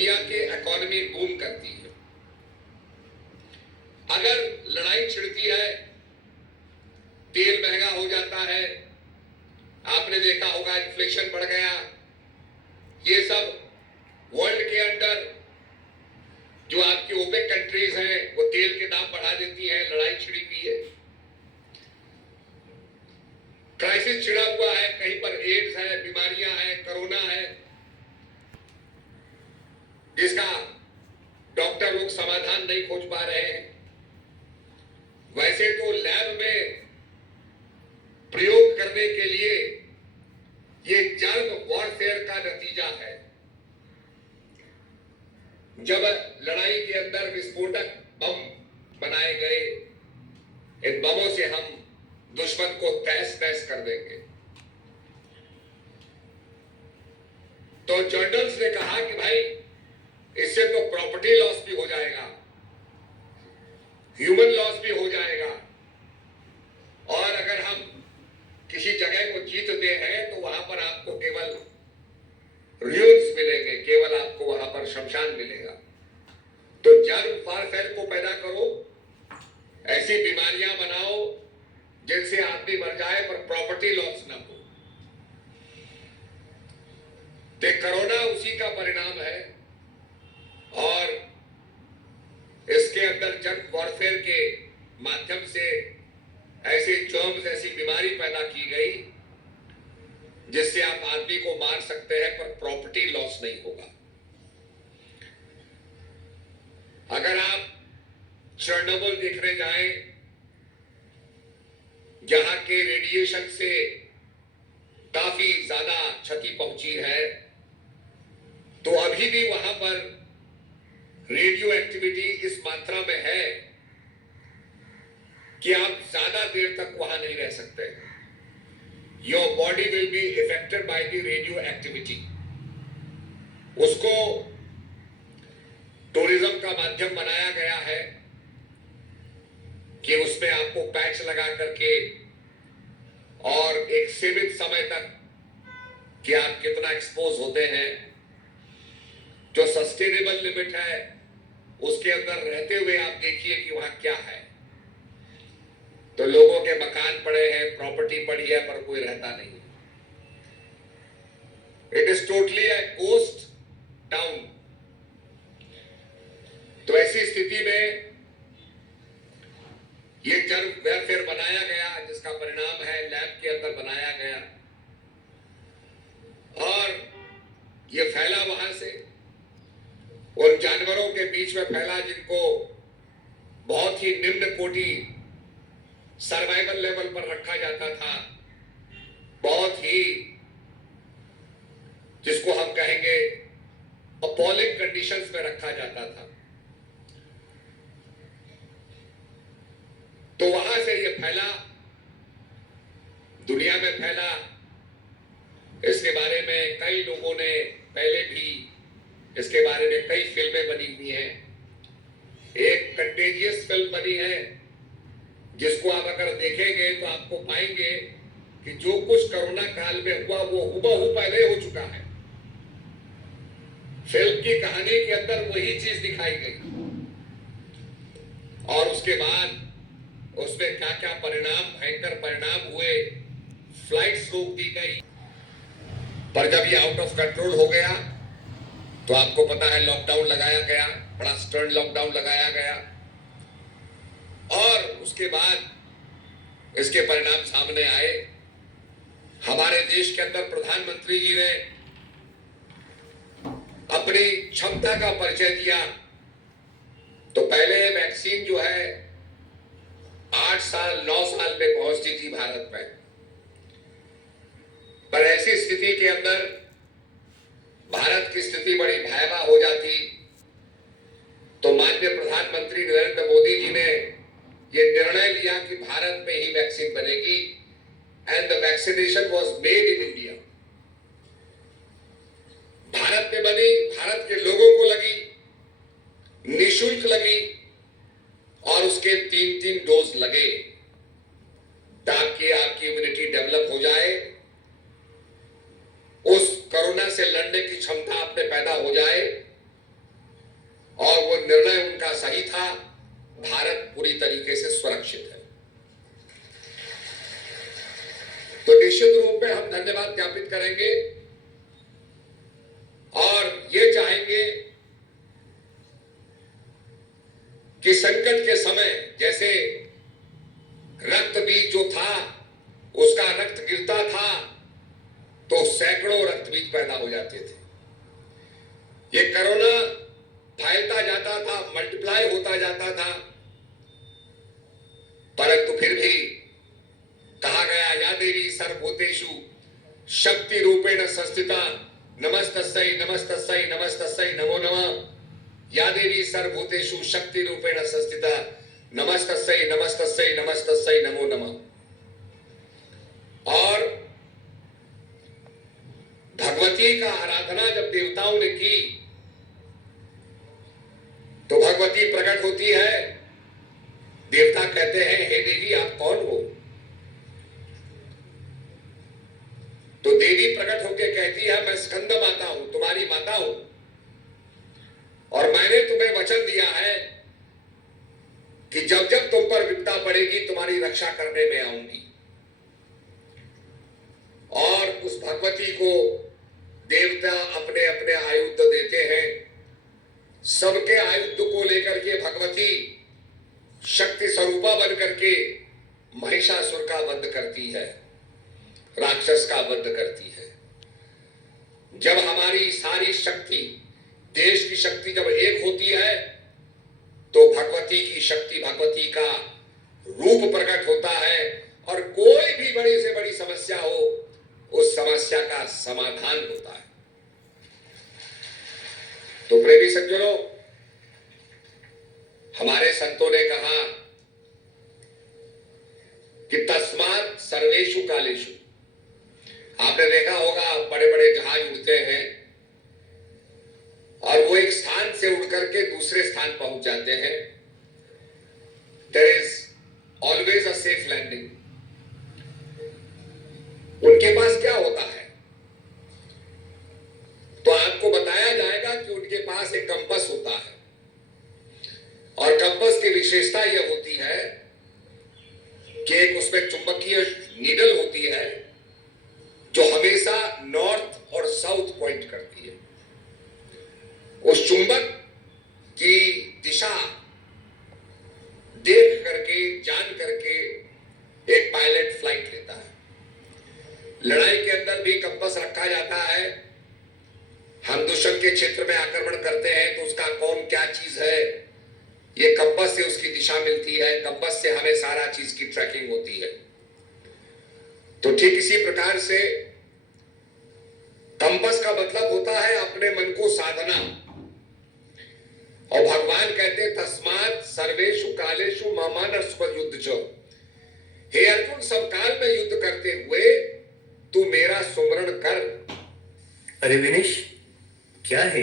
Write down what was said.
दुनिया के economy boom करती है। अगर लड़ाई छिड़ती है, तेल महंगा हो जाता है, आपने देखा होगा इन्फ्लेशन बढ़ गया, ये सब वर्ल्ड के अंदर जो आपकी ओपेक कंट्रीज हैं वो तेल के दाम बढ़ा देती हैं, लड़ाई छिड़ी हुई है, क्राइसिस छिड़ा हुआ है, कहीं पर एड्स है, बीमारियां हैं, कोरोना है, जिसका डॉक्टर लोग समाधान नहीं खोज पा रहे हैं। वैसे तो लैब में प्रयोग करने के लिए ये जर्म वॉरफेयर का नतीजा है। जब लड़ाई के अंदर विस्फोटक बम बनाए गए, इन बमों से हम दुश्मन को तहस नहस कर देंगे। तो जर्नल्स ने कहा कि भाई इससे तो प्रॉपर्टी लॉस भी हो जाएगा, ह्यूमन लॉस भी हो जाएगा, और अगर हम किसी जगह को जीतते हैं तो वहां पर आपको केवल रुइंस मिलेंगे, केवल आपको वहां पर शमशान मिलेगा। तो जर्म वॉरफेयर को पैदा करो, ऐसी बीमारियां बनाओ जिनसे आदमी मर जाए पर प्रॉपर्टी लॉस ना हो। तो कोरोना उसी का परिणाम है, और इसके अंदर जर्म वॉरफेयर के माध्यम से ऐसे जर्म्स, ऐसी बीमारी पैदा की गई जिससे आप आदमी को मार सकते हैं पर प्रॉपर्टी लॉस नहीं होगा। अगर आप चेरनोबिल देखने जाएं, जहां के रेडिएशन से काफी ज्यादा क्षति पहुंची है, तो अभी भी वहां पर रेडियो एक्टिविटी इस मात्रा में है कि आप ज्यादा देर तक वहां नहीं रह सकते। Your body will be affected by the radio activity. उसको टूरिज्म का माध्यम बनाया गया है कि उसमें आपको पैच लगा करके और एक सीमित समय तक कि आप कितना एक्सपोज होते हैं, जो सस्टेनेबल लिमिट है उसके अंदर रहते हुए आप देखिए कि वहां क्या है। तो लोगों के मकान पड़े हैं, प्रॉपर्टी पड़ी है, पर कोई रहता नहीं है। It is totally a ghost town. तो ऐसी स्थिति में ये जर्म वॉरफेयर बनाया गया, जिसका परिणाम है लैब के अंदर बनाया गया, और ये फैला वहां से उन जानवरों के बीच में फैला जिनको बहुत ही निम्न कोटि सर्वाइवल लेवल पर रखा जाता था, बहुत ही जिसको हम कहेंगे अपॉलिंग कंडीशंस में रखा जाता था। तो वहां से ये फैला, दुनिया में फैला। इसके बारे में कई लोगों ने पहले भी इसके बारे में कई फिल्में बनी हुई हैं। एक कंटेजियस फिल्म बनी है जिसको आप अगर देखेंगे तो आपको पाएंगे कि जो कुछ कोरोना काल में हुआ वो हुबहू पहले हो चुका है। फिल्म की कहानी के अंदर वही चीज दिखाई गई, और उसके बाद उसमें क्या क्या परिणाम, भयंकर परिणाम हुए, फ्लाइट्स रोक दी गई। पर जब ये आउट ऑफ कंट्रोल हो गया तो आपको पता है लॉकडाउन लगाया गया, बड़ा स्टर्न लॉकडाउन लगाया गया, और उसके बाद इसके परिणाम सामने आए। हमारे देश के अंदर प्रधानमंत्री जी ने अपनी क्षमता का परिचय दिया। तो पहले वैक्सीन जो है 8 साल 9 साल में पहुंचती थी भारत में, पर ऐसी स्थिति के अंदर भारत की स्थिति बड़ी भयावह हो जाती। तो माननीय प्रधानमंत्री नरेंद्र मोदी जी ने ये निर्णय लिया कि भारत में ही वैक्सीन बनेगी, and the vaccination was made in India. Bharat में बनी, भारत के लोगों को लगी, निःशुल्क लगी, और उसके 3-3 डोज लगे ताकि आपकी इम्यूनिटी डेवलप हो जाए, उस कोरोना से लड़ने की क्षमता आप में पैदा हो जाए, और वो निर्णय उनका सही था। भारत पूरी तरीके से सुरक्षित है। तो निश्चित रूप में हम धन्यवाद ज्ञापित करेंगे और ये चाहेंगे कि संकट के समय जैसे रक्त बीज जो था उसका रक्त गिरता था तो सैकड़ों रक्त बीज पैदा हो जाते थे। ये कोरोना फैलता जाता था, मल्टीप्लाई होता जाता था, परंतु फिर भी कहा गया या देवी सर्वभूतेषु शक्ति रूपेण संस्थिता नमस्तस्यै नमस्तस्यै नमस्तस्यै नमो नमः। या देवी सर्वभूतेषु शक्ति रूपेण संस्थिता नमस्तस्यै नमस्तस्यै नमस्तस्यै नमो नमः। और भगवती का आराधना जब देवताओं ने की तो भगवती प्रकट होती है। देवता कहते हैं हे देवी आप कौन हो? तो देवी प्रकट होकर कहती है मैं स्कंद माता हूं, तुम्हारी माता हूं, और मैंने तुम्हें वचन दिया है कि जब जब तुम पर विपदा पड़ेगी तुम्हारी रक्षा करने में आऊंगी। और उस भगवती को देवता अपने अपने आयुध देते हैं। सबके आयुध को लेकर के भगवती शक्ति स्वरूपा बन करके महिषासुर का वध करती है, राक्षस का वध करती है। जब हमारी सारी शक्ति, देश की शक्ति जब एक होती है तो भगवती की शक्ति, भगवती का रूप प्रकट होता है और कोई भी बड़ी से बड़ी समस्या हो उस समस्या का समाधान होता है। तो प्रेमी सज्जनों, हमारे संतों ने कहा कि तस्मात् सर्वेषु कालेषु। आपने देखा होगा बड़े बड़े जहाज उड़ते हैं और वो एक स्थान से उड़ करके दूसरे स्थान पहुंच जाते हैं। There is always a safe landing। उनके पास क्या होता है तो आपको बताया जाएगा कि उनके पास एक कंपास होता है और कंपास की विशेषता यह होती है कि एक उसमें चुंबकीय नीडल होती है जो हमेशा नॉर्थ और साउथ पॉइंट करती है। उस चुंबक की दिशा देख करके, जान करके एक पायलट फ्लाइट लेता है। लड़ाई के अंदर भी कंपास रखा जाता है। हम दुश्मन के क्षेत्र में आक्रमण करते हैं तो उसका कौन क्या चीज है, ये कंपास से उसकी दिशा मिलती है। कंपास से हमें सारा चीज की ट्रैकिंग होती है। तो ठीक इसी प्रकार से कंपास का मतलब होता है अपने मन को साधना। और भगवान कहते हैं तस्मात् सर्वेषु कालेषु मामानस्व युद्ध च। हे अर्जुन, सब काल में युद्ध करते हुए तू मेरा सुमरण कर। अरे विनेश, क्या है?